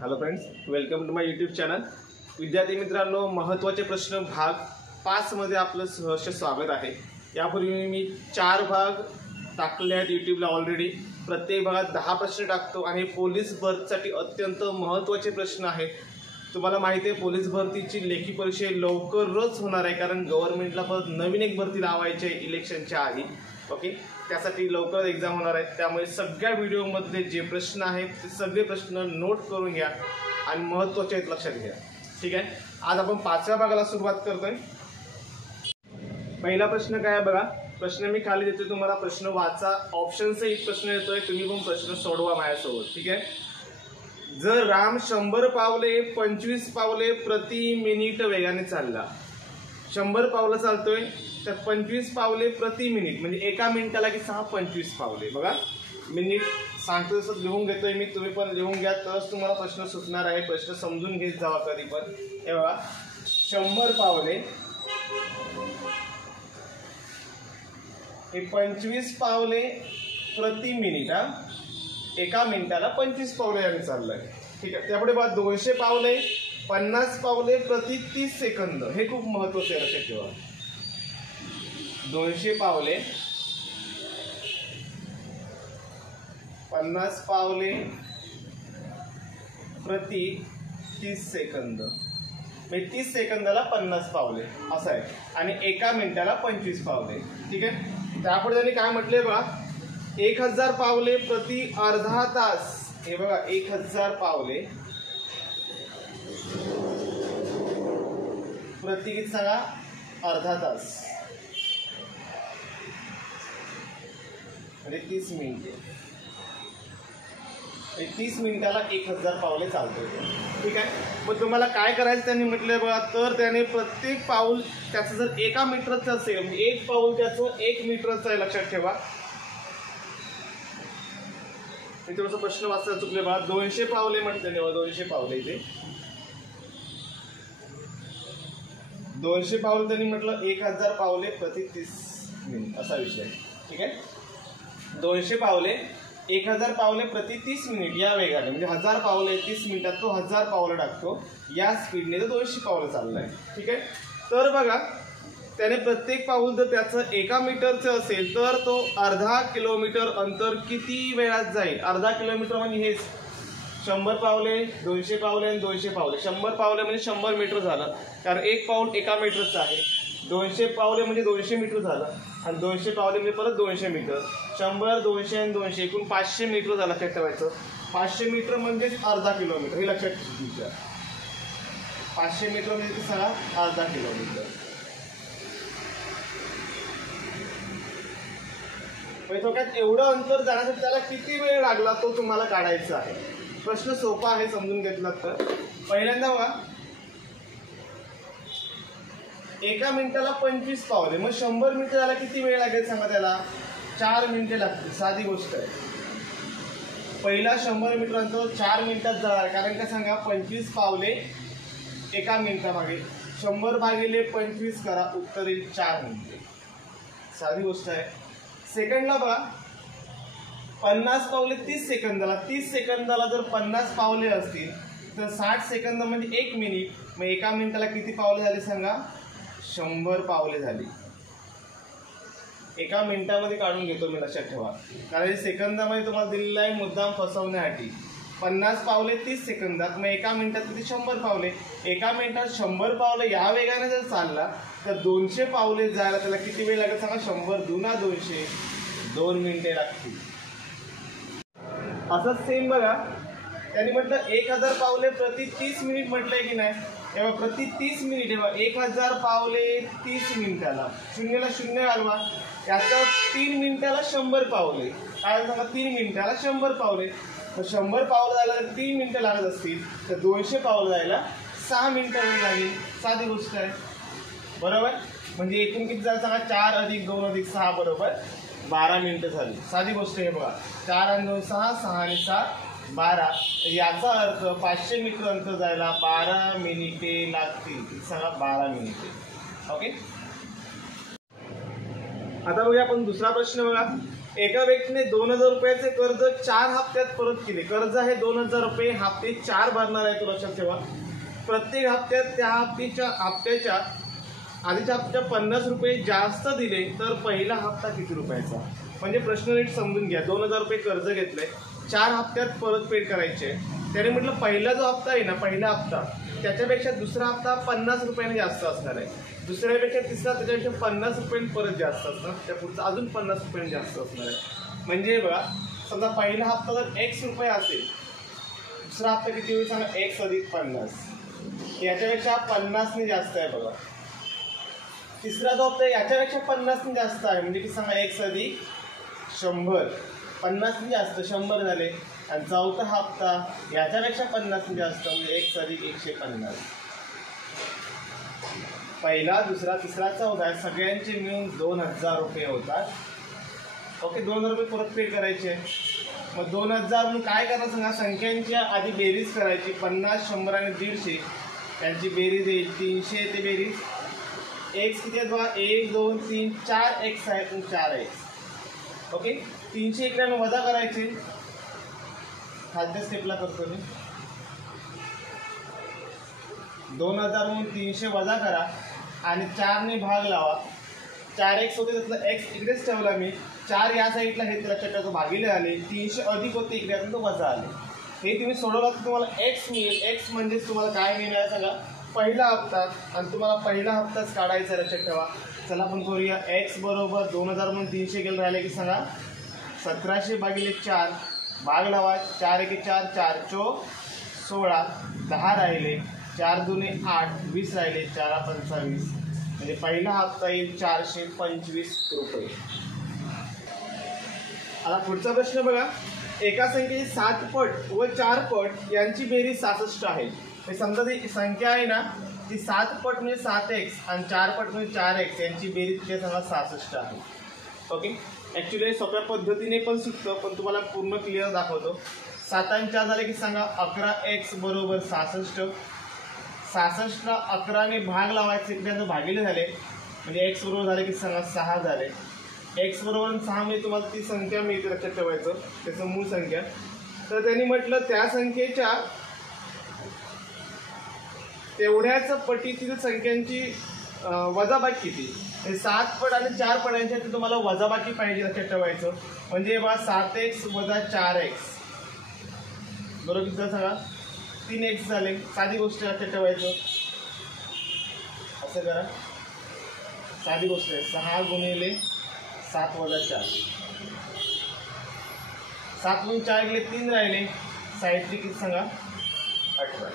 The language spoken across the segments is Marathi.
Hello friends, welcome to my YouTube channel. विद्यार्थी मित्रांनो, महत्त्वाचे प्रश्न भाग 5 मध्ये आपलं सहर्ष स्वागत आहे. यापूर्वी मी 4 भाग टाकले आहेत यूट्यूबला ऑलरेडी. प्रत्येक भागात 10 प्रश्न टाकतो आणि पोलीस भरतीसाठी अत्यंत महत्त्वाचे प्रश्न आहेत. तुम्हाला माहिती आहे पोलीस भरतीची लेखी परीक्षा लवकरच होणार आहे, कारण गव्हर्नमेंटला परत नवीन एक भरती लावायची आहे इलेक्शनच्या आधी. ओके, त्यासाठी लवकर एक्झाम होणार आहे. त्यामुळे सगळ्या व्हिडिओमधले जे प्रश्न आहेत ते सगळे प्रश्न नोट करून घ्या आणि महत्त्वाचे आहेत लक्षात घ्या. ठीक आहे, आज आपण 5व्या भागाला सुरुवात करतोय. पहिला प्रश्न काय आहे बघा. प्रश्न मी खाली देतो, तुम्हाला प्रश्न वाचा. ऑप्शनचा एक प्रश्न येतोय, तुम्ही पण प्रश्न सोडवा माझ्यासोबत. ठीक आहे. जर राम 100 पावले 25 पावले प्रति मिनिट वेगाने चालला, 100 पावलं चालतोय तर 25 पावले प्रति मिनिट म्हणजे एका मिनिटाला की 25 पावले. बघा मिनिट सांगतो तसं लिहून घेतोय मी, तुम्ही पण लिहून घ्या, तरच तुम्हाला प्रश्न सुटणार आहे. प्रश्न समजून घेत जावा कधी पण. हे बघा 100 पावले हे 25 पावले प्रति मिनिट. एका मिनिटाला 25 पावले याने चाललंय. ठीक आहे. त्यापुढे बघा 200 पावले 50 पावले प्रति 30 सेकंद. हे खूप महत्त्वाचं आहे, लक्षात ठेवा. 200 पावले 50 पावले प्रति 30 सेकंद म्हणजे 30 सेकंदाला 50 पावले असं आहे, आणि एका मिनिटाला 25 पावले. ठीक आहे. त्यापुढे त्यांनी काय म्हटले बघा, 1000 पावले प्रति अर्धा तास. हे बघा 1000 पावले प्रति किती सांगा, अर्धा तास म्हणजे 30 मिनिटे. 30 मिनिटाला 1000 पावले चालतोय. ठीक आहे. मग तुम्हाला काय करायचं त्यांनी म्हटलंय बघा, तर त्याने प्रत्येक पाऊल त्याचं जर एका मीटरचं असेल म्हणजे एक पाऊल त्याचं 1 मीटरचं आहे, लक्षात ठेवा. मी थोडंसं प्रश्न वाचायला चुकले बघा. 200 पावले म्हटलं तेव्हा 200 पावले इथे 200 पावले त्यांनी म्हटलं 1000 पावले प्रति 30 मिनिट असा विषय आहे. ठीक आहे. 200 पावले 1000 पावले प्रति 30 मिनिट या वेगाने म्हणजे 1000 पावले 30 मिनिटात तो 1000 पावलं टाकतो. या स्पीडने तो 200 पावलं चाललाय. ठीक आहे. तर बघा त्याने प्रत्येक पाऊल जर त्याचं एका मीटरचं असेल तर तो अर्धा किलोमीटर अंतर किती वेळात जाईल. अर्धा किलोमीटर म्हणजे हेच 100 पावले 200 पावले आणि 200 पावले. 100 पावले म्हणजे 100 मीटर झालं, कारण एक पाऊल एका मीटरचं आहे. 200 पावले म्हणजे 200 मीटर झालं, आणि 200 पावले म्हणजे परत 200 मीटर. 100 200 आणि 200 एकूण 500 मीटर झालं. लक्षात ठेवायचं 500 मीटर म्हणजेच अर्धा किलोमीटर. हे लक्षात ठेवायचं. 500 मीटर म्हणजे सांगा अर्धा किलोमीटर. थोडक्यात एवढं अंतर जाण्यासाठी त्याला किती वेळ लागला तो तुम्हाला काढायचा आहे. प्रश्न सोपा आहे समजून घेतला तर. पहिल्यांदा बघा एका मिनिटाला 25 पावले मग 100 मीटरला किती वेळ लागेल सांगा. त्याला 4 मिनिटे लागतील. साधी गोष्ट आहे. पहिला 100 मीटर अंतर 4 मिनिटात जाणार, कारण काय सांगा 25 पावले एका मिनिटामागे 100 भागिले 25 करा, उत्तर येईल 4 मिनिटे. साधी गोष्ट आहे. सेकंडला बघा 50 पावले 30 सेकंदाला. 30 सेकंदाला जर 50 पावले असतील तर 60 सेकंद म्हणजे 1 मिनिट. मग एका मिनिटाला किती पावले झाली सांगा, 100 पावले झाली. एका मिनिटामध्ये काढून घेतो मी, लक्षात ठेवा, कारण सेकंदामध्ये तुम्हाला दिलेला आहे मुद्दाम फसवण्यासाठी. 50 पावले 30 सेकंदात मग एका मिनिटात किती 100 पावले. एका मिनिटात 100 पावले या वेगाने जर चालला तर 200 पावले जायला त्याला किती वेळ लागेल सांगा. 100 दुना 200 2 मिनिटे लागतील. असंच सेम बघा त्यांनी म्हटलं 1000 पावले प्रति 30 मिनिट म्हटलंय की नाही. तेव्हा प्रति 30 मिनिट तेव्हा 1000 पावले 30 मिनिटाला 0ला 0 घालवा. याचं 3 मिनिटाला 100 पावले. काय सांगा 3 मिनिटाला 100 पावले. 100 पावलं जायला जर 3 मिनिटं लागत असतील तर 200 पावलं जायला 6 मिनिटं वेळ लागेल. साधी गोष्ट आहे बरोबर. म्हणजे एकूण किती झालं सांगा, 4 अधिक 2 अधिक 6 बरोबर 12 मिनिटं झाली. साधी गोष्ट आहे बघा. 4 आणि 2 6, 6 आणि 6 12. याचा अर्थ 500 मीटर अंतर जायला 12 मिनिटे लागतील. सांगा 12 मिनिटे. ओके. आता बघूया आपण दुसरा प्रश्न बघा. एका व्यक्तीने 2000 रुपयाचे कर्ज 4 हप्त्यात परत केले. कर्ज आहे 2000 रुपये, हप्ते 4 भरणार आहे, तो लक्षात ठेवा. प्रत्येक हप्त्यात त्या हप्त्याच्या आधीच्या हप्त्याच्या 50 रुपये जास्त दिले तर पहिला हप्ता किती रुपयाचा. म्हणजे प्रश्न नीट समजून घ्या. 2000 रुपये कर्ज घेतलंय, 4 हप्त्यात परतफेड करायचे. त्याने म्हटलं पहिला जो हप्ता आहे ना, पहिला हप्ता त्याच्यापेक्षा दुसरा हप्ता 50 रुपयाने जास्त असणार आहे, दुसऱ्यापेक्षा तिसरा त्याच्यापेक्षा 50 रुपयांनी परत जास्त असणार, त्या पुढचा अजून 50 रुपयांनी जास्त असणार आहे. म्हणजे बघा, समजा पहिला हप्ता जर x रुपये असेल, दुसरा हप्ता किती होईल सांगा, x अधिक 50, याच्यापेक्षा 50ने जास्त आहे बघा. तिसरा जो हप्ता याच्यापेक्षा 50ने जास्त आहे, म्हणजे किती सांगा, x अधिक 100, 50ने जास्त 100 झाले. आणि चौथा हप्ता याच्यापेक्षा 50ने जास्त, म्हणजे x अधिक 150. पहिला, दुसरा, तिसरा, चौथा सगळ्यांचे मिळून 2000 रुपये होतात. ओके, 2000 रुपये परतफेड करायचे. मग 2000 म्हणून काय करायचं सांगा, संख्यांच्या आधी बेरीज करायची. 50, 100 आणि 150 यांची बेरीज येईल 300. ते बेरीज x किती आहेत बघा, 1 2 3 4 x आहेत, 4x. ओके, 300 इकडे वजा करायचे, खालच्या स्टेपला करतो मी. 2000 म्हणून 300 वजा करा आणि 4 ने भाग लावा. 4x होते, त्यातलं x इकडेच ठेवला मी, 4 या साईडला हे लक्षात ठेवा, भागिले आले. 300 अधिक होते इकडे, आता तो वजा आले. हे तुम्ही सोडवलं तर तुम्हाला x मिळेल. x म्हणजे तुम्हाला काय मिळणार सांगा, पहिला हप्ता. आणि तुम्हाला पहिला हप्ताच काढायचा, लक्षात ठेवा. चला आपण करूया. x बरोबर 2000 म्हणून 300 गेलं, राहिले की सांगा 1700 भागिले 4, भाग लावा. 4 1 4, 4 4 16, 10 राहिले, 4 2 8, 20 राहिले, 4 25. म्हणजे पहिला हप्ता येईल 425 रुपये. आता पुढचा प्रश्न बघा. एका संख्येची 7 पट व 4 पट यांची बेरीज 66 आहे. समजा ती संख्या आहे ना, ती 7 पट म्हणजे 7x आणि 4 पट म्हणजे 4x, यांची बेरीज ते सांगा 66 आहे. ओके, ॲक्च्युली सोप्या पद्धतीने पण सुचतं, पण तुम्हाला पूर्ण क्लिअर दाखवतो. 7 आणि 4 झाले की सांगा 11x बरोबर 66. 66ला 11ने भाग लावायचे, त्यानंतर भागिले झाले, म्हणजे x बरोबर झाले की सांगा 6 झाले. x बरोबर 6 म्हणजे तुम्हाला ती संख्या मिळते, लक्षात ठेवायचं, त्याचं मूळ संख्या. तर त्यांनी म्हटलं त्या संख्येच्या तेवढ्याच पटीतील संख्यांची वजाबाकी किती. 7 पट आणि 4 पट यांच्यात तुम्हाला वजाबाकी पाहिजे, लक्षात ठेवायचं. म्हणजे बघा 7x वजा 4x बरोबर किती सांगा, 3x झाले. साधी गोष्ट लक्षात ठेवायचं, असं करा. साधी गोष्ट आहे. 6 गुणिले 7 वजा 4, 7 गुणिले 4 गेले 3 राहिले, साहित्य किती सांगा 18.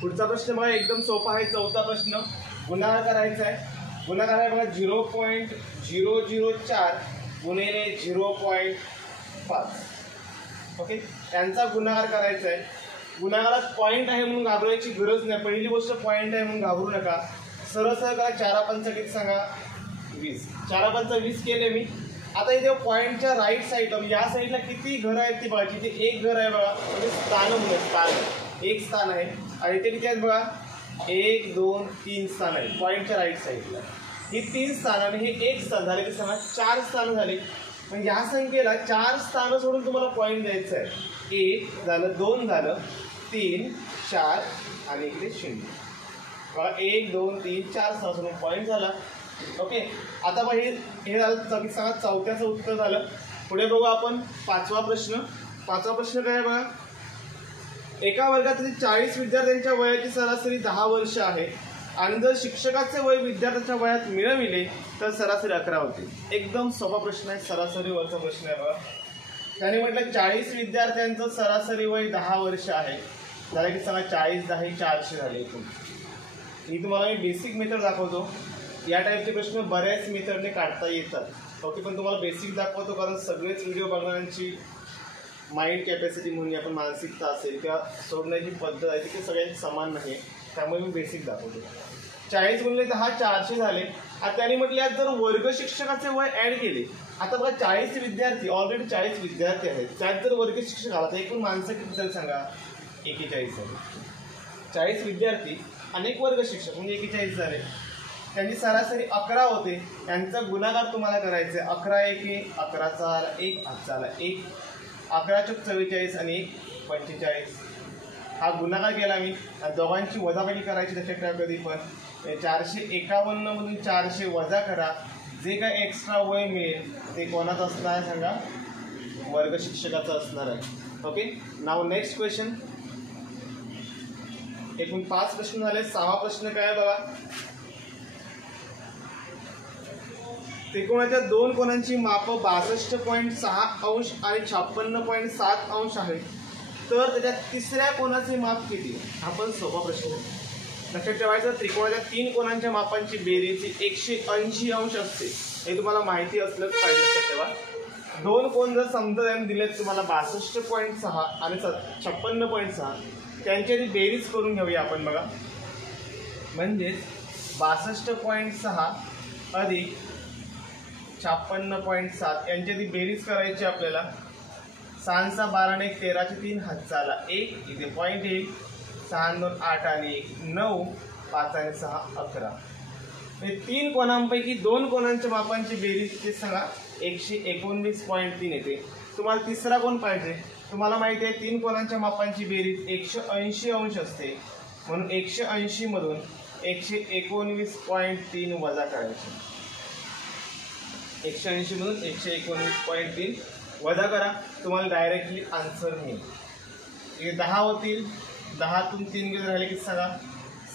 पुढचा प्रश्न बघा, एकदम सोपा आहे. चौथा प्रश्न, गुणाकार करायचा आहे. गुणाकार आहे बघा 0.004 गुणिले 0.5. ओके, त्यांचा गुणाकार करायचा आहे. गुणाकारात पॉईंट आहे म्हणून घाबरायची गरज नाही. पहिली गोष्ट पॉईंट आहे म्हणून घाबरू नका. सरळ सरळ करा. 4 5 किती सांगा 20. 4 5 20 केले मी. आता इथे पॉईंटच्या राईट साईडला, या साईडला किती घरं आहेत ती बघा. तिथे एक घर आहे बघा, म्हणजे स्थान म्हणजे स्थान, एक स्थान आहे. आणि इथे किती आहेत बघा, 1 2 3 स्थान आहेत पॉईंटच्या राईट साईडला. ही 3 स्थान आणि हे 1 स्थान झाले की सांगा 4 स्थान झाले. म्हणजे या संख्येला 4 स्थानं सोडून तुम्हाला पॉईंट द्यायचं आहे. 1 झालं, 2 झालं, 3 4 आणि इकडे 0 बघा. 1 2 3 4 स्थान सोडून पॉईंट झाला. ओके, आता बघा हे झालं सांगा चौथ्याचं उत्तर झालं. पुढे बघू आपण पाचवा प्रश्न. पाचवा प्रश्न काय आहे बघा. एका वर्गातील 40 विद्यार्थ्यांच्या वयाची सरासरी 10 वर्ष आहे आणि जर शिक्षकाचे वय विद्यार्थ्यांच्या वयात मिळविले तर सरासरी 11 होते. एकदम सोपा प्रश्न आहे, सरासरीवरचा प्रश्न आहे बघा. त्याने म्हटलं 40 विद्यार्थ्यांचं सरासरी वय 10 वर्ष आहे. झालं की सांगा 40 10 400 झाले एकूण. ही तुम्हाला मी बेसिक मेथड दाखवतो. या टाईपचे प्रश्न बऱ्याच मेथडने काढता येतात. ओके, पण तुम्हाला बेसिक दाखवतो कारण सगळेच व्हिडिओ बघणाऱ्यांची माइंड कॅपॅसिटी म्हणून आपण मानसिकता असेल किंवा सोडण्याची पद्धत आहे ती सगळ्यांची समान नाही, त्यामुळे मी बेसिक दाखवतो. 40 गुणिले 10 400 झाले. आता त्यांनी म्हटलं यात जर वर्ग शिक्षकाचे वय ॲड केले. आता बघा 40 विद्यार्थी, ऑलरेडी 40 विद्यार्थी आहेत, त्यात जर वर्ग शिक्षक आला तर एकूण माणसं किती झाली सांगा 41 झाले. 40 विद्यार्थी अनेक वर्ग शिक्षक म्हणजे 41 झाले. त्यांची सरासरी 11 होते, यांचा गुणाकार तुम्हाला करायचा आहे. 11 एके 11 चाल 1 हातचा आला 1, 11 चौक 44 आणि 1 45. हा गुणाकार केला मी आणि दोघांची वजाबाकी करायची लक्षात ठेवा कधी पण. 451 मधून 400 वजा करा, जे काय एक्स्ट्रा वय मिळेल ते कोणाचं असणार आहे सांगा, वर्ग शिक्षकाचं असणार आहे. ओके, नाव नेक्स्ट क्वेश्चन. एकूण 5 प्रश्न झाले. 6वा प्रश्न काय आहे बघा. त्रिकोणाच्या दोन कोणांची माप 62.6 अंश आणि 56.7 अंश आहे, तर त्याच्या तिसऱ्या कोणाचे माप किती. हा पण सोपा प्रश्न आहे. लक्षात ठेवायचं, त्रिकोणाच्या 3 कोणांच्या मापांची बेरीज 180 अंश असते, हे तुम्हाला माहिती असलंच पाहिजे. लक्षात ठेवा, दोन कोण जर समजा दिलेत तुम्हाला 62.6 आणि 56.6, त्यांची बेरीज करून घेऊया आपण बघा. म्हणजेच 62.6 अधिक 56.7 यांची बेरीज करायची आपल्याला. 6 12 1 13 3 हातचा आला 1, इथे पॉईंट येईल. 6 2 8 आणि 1 9, 5 आणि 6 11. हे 3 कोणांपैकी 2 कोणांच्या मापांची बेरीज ते सांगा 119.3 येते. तुम्हाला तिसरा कोण पाहिजे. तुम्हाला माहिती आहे 3 कोणांच्या मापांची बेरीज 180 अंश असते, म्हणून 180 मधून 119.3 वजा करायचे. 180 मधून 119.3 वजा करा, तुम्हाला डायरेक्टली आन्सर मिळेल. इथे 10 होतील, 10तून 3 गेले राहिले किती सांगा,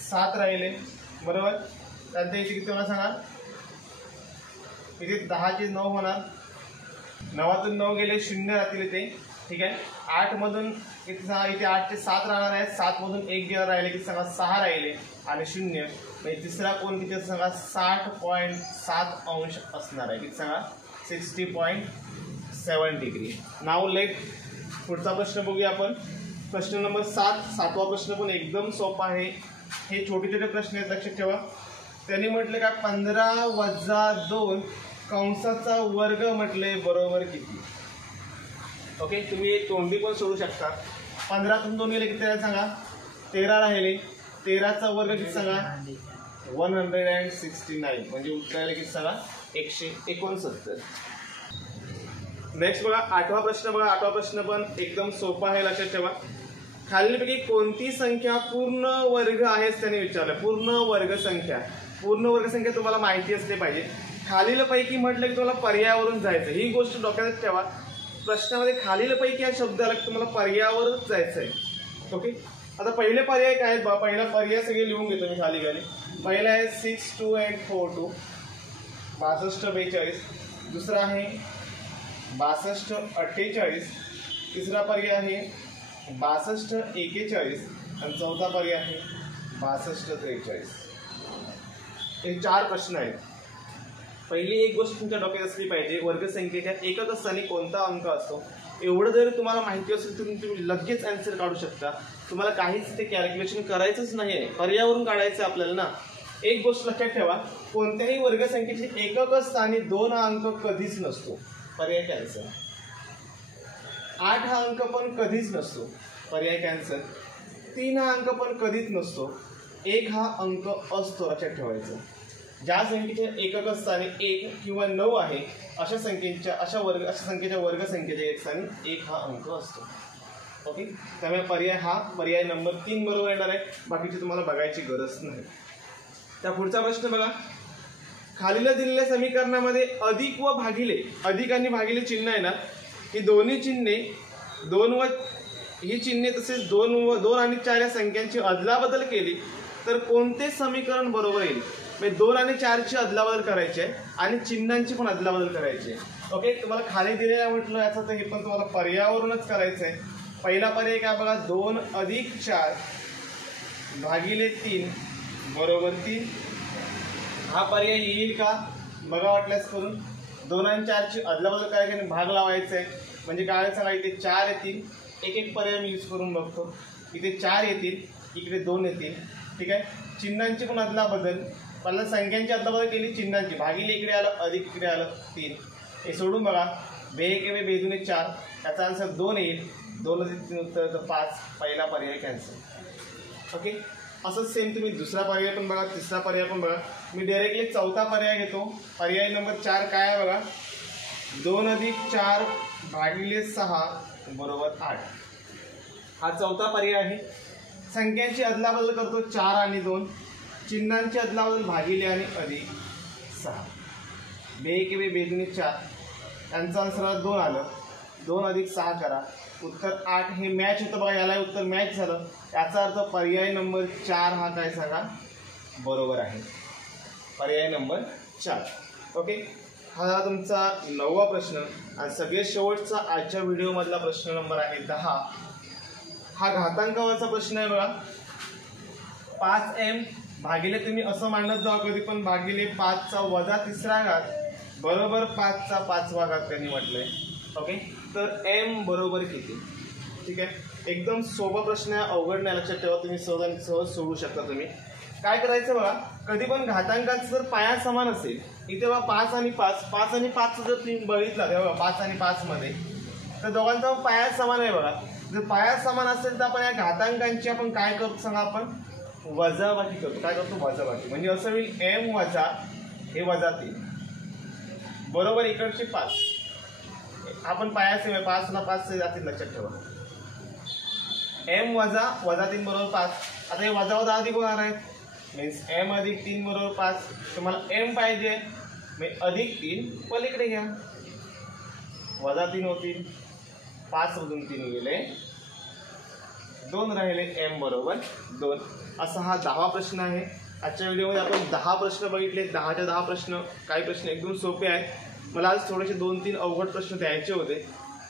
7 राहिले बरोबर. त्यानंतर इथे किती होणार सांगा, इथे 10चे 9 होणार, 9तून 9 गेले 0 राहतील इथे. ठीक आहे, 8 मधून किती सांगा, इथे 8चे 7 राहणार आहेत, 7 मधून 1 गेला राहिले किती सांगा, 6 राहिले आणि 0. म्हणजे तिसरा कोण किती सांगा, 60.7 अंश असणार आहे. किती सांगा, 60.7 डिग्री. नाव लेट पुढचा प्रश्न बघूया आपण. प्रश्न नंबर 7वा प्रश्न पण एकदम सोपा आहे. हे छोटे छोटे प्रश्न आहेत, लक्षात ठेवा. त्यांनी म्हटले का 15 वजा 2 कंसाचा वर्ग म्हटले बरोबर किती. ओके, तुम्ही एक तोंडी पण सोडू शकता. 15तून 2 गेले किती राहिले सांगा, 13 राहिले. 13चा वर्ग किती सांगा, 169, म्हणजे उत्तर आले किती सांगा, 169. नेक्स्ट बघा 8वा प्रश्न. बघा 8वा प्रश्न पण एकदम सोपा आहे, लक्षात ठेवा. खालीलपैकी कोणती संख्या पूर्ण वर्ग आहे त्याने विचारलं. पूर्ण वर्ग संख्या तुम्हाला माहिती असले पाहिजे. खालीलपैकी म्हटलं की तुम्हाला पर्यायावरून जायचं, ही गोष्ट डोक्यात ठेवा. प्रश्नामध्ये खालीलपैकी हा शब्द आला की तुम्हाला पर्यायावरच जायचं आहे. ओके, आता पहिले पर्याय काय आहेत बा. पहिला पर्याय सगळे लिहून घेतो मी खाली खाली. पहिला आहे 6 2 8 4 2, 62 42. दुसरा आहे 62 48. तिसरा पर्याय आहे 62 41 आणि चौथा पर्याय आहे 62 43. हे 4 प्रश्न आहेत. पहिली एक गोष्ट तुमच्या डोक्यात असली पाहिजे, वर्गसंख्येच्या एकक स्थानी कोणता अंक असतो. एवढं जर तुम्हाला माहिती असेल तर तुम्ही लगेच आन्सर काढू शकता. तुम्हाला काहीच ते कॅल्क्युलेशन करायचंच नाही आहे, पर्यावरून काढायचं आपल्याला ना. एक गोष्ट लक्षात ठेवा, कोणत्याही वर्गसंख्येचे एकक स्थानी 2 हा अंक कधीच नसतो, पर्याय कॅन्सल. 8 हा अंक पण कधीच नसतो, पर्याय कॅन्सल. 3 हा अंक पण कधीच नसतो, 1 हा अंक असतो, लक्षात ठेवायचं. ज्या संख्येच्या एकक स्थानी 1 किंवा 9 आहे अशा संख्येच्या वर्गसंख्येच्या एक स्थानी 1 हा अंक असतो. ओके, त्यामुळे पर्याय नंबर 3 बरोबर येणार आहे. बाकीचे तुम्हाला बघायची गरज नाही. त्या पुढचा प्रश्न बघा. खालील दिलेल्या समीकरणामध्ये अधिक व भागिले, अधिक आणि भागिले चिन्ह आहे ना, ही दोन्ही चिन्हे ही चिन्हे तसेच 2 आणि 4 या संख्यांची अदलाबदल केली तर कोणते समीकरण बरोबर येईल. म्हणजे 2 आणि 4ची अदलाबदल करायची आहे आणि चिन्हांची पण अदलाबदल करायची आहे. ओके, तुम्हाला खाली दिलेला म्हटलं याचं तर हे पण तुम्हाला पर्यायावरूनच करायचं आहे. पहिला पर्याय काय बघा, 2 अधिक 4 भागिले 3 बरोबर 3. हा पर्याय येईल का बघा वाटल्यास करून. 2 आणि 4ची अदलाबदल करायची आणि भाग लावायचा आहे. म्हणजे काय सांगा, इथे 4 येतील, एक पर्याय मी यूज करून बघतो. इथे 4 येतील, इकडे 2 येतील. ठीक आहे, चिन्हांची पण अदलाबदल. पहिला संख्यांची अदलाबदल केली, चिन्हांची. भागिले इकडे आलं, अधिक इकडे आलं 3. हे सोडून बघा, 2 एके 2 दुने 4, याचा आन्सर 2 येईल. 2 अधिक 3 उत्तर 5. पहिला पर्याय कॅन्सल. ओके, असंच सेम तुम्ही दुसरा पर्याय पण बघा, तिसरा पर्याय पण बघा. मी डायरेक्टली चौथा पर्याय घेतो. पर्याय नंबर 4 काय आहे बघा, 2 + 4 भागिले 6 बरोबर 8. हा चौथा पर्याय आहे. संख्यांची अदलाबदल करतो 4 आणि 2, चिन्हांची अदलाबदल भागिले आणि अधिक 6. 2 × 2 = 4, यांचं आन्सर 2 आलं. 2 + 6 करा, उत्तर 8. हे मॅच होतं बघा, याला उत्तर मॅच झालं. याचा अर्थ पर्याय नंबर 4 हा काय सांगा बरोबर आहे. पर्याय नंबर 4. ओके, हा तुमचा 9वा प्रश्न. आणि सगळ्यात शेवटचा आजच्या व्हिडिओमधला प्रश्न नंबर आहे 10. हा घातांकावरचा प्रश्न आहे बघा. 5m भागिले, तुम्ही असं मांडत जावा कधी पण, भागिले 5चा वजा तिसरा घात बरोबर 5चा 5वा घात त्यांनी म्हटलंय. ओके, तर m बरोबर किती. ठीक आहे, एकदम सोपा प्रश्न आहे, अवघड नाही. लक्षात ठेवा, तुम्ही सहज सोडवू शकता. तुम्ही काय करायचं बघा, कधी पण घातांकाचा जर पाया समान असेल, इथे बघा 5 आणि 5, 5 आणि 5 जर तुम्ही बघितला तेव्हा 5 आणि 5 मध्ये, तर दोघांचा पाया समान आहे बघा. जर पाया समान असेल तर आपण या घातांकांची आपण काय करतो सांगा, आपण वजाबाकी करतो. काय करतो, वजाबाकी. म्हणजे असं होईल m वजा हे वजा 3 बरोबर इकडचे 5. आपण पायाचे 5 ला 5 जातील, लक्षात ठेवा. m वजा 3 बरोबर 5. आता हे वजा वजा अधिक होणार आहे, मीन्स m + 3 बरोबर 5. तुम्हाला m पाहिजे, मग +3 पलीकडे घ्या, -3 होतील. 5 मधून 3 गेले, 2 राहिले, m बरोबर 2. असा हा 10वा प्रश्न आहे. आजच्या व्हिडिओमध्ये आपण 10 प्रश्न बघितले. 10च्या 10 प्रश्न. काही प्रश्न एकदम सोपे आहेत. मला आज थोडेसे 2-3 अवघड प्रश्न द्यायचे होते,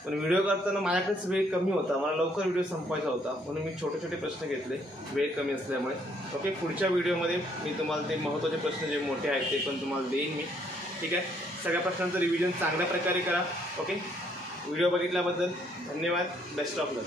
पण व्हिडिओ करताना माझ्याकडेच वेळ कमी होता, मला लवकर व्हिडिओ संपवायचा होता, म्हणून मी छोटे छोटे प्रश्न घेतले वेळ कमी असल्यामुळे. ओके, पुढच्या व्हिडिओमध्ये मी तुम्हाला ते महत्त्वाचे प्रश्न जे मोठे आहेत ते पण तुम्हाला देईन मी. ठीक आहे, सगळ्या प्रश्नांचं रिव्हिजन चांगल्या प्रकारे करा. ओके, व्हिडिओ बघितल्याबद्दल धन्यवाद. Best of luck.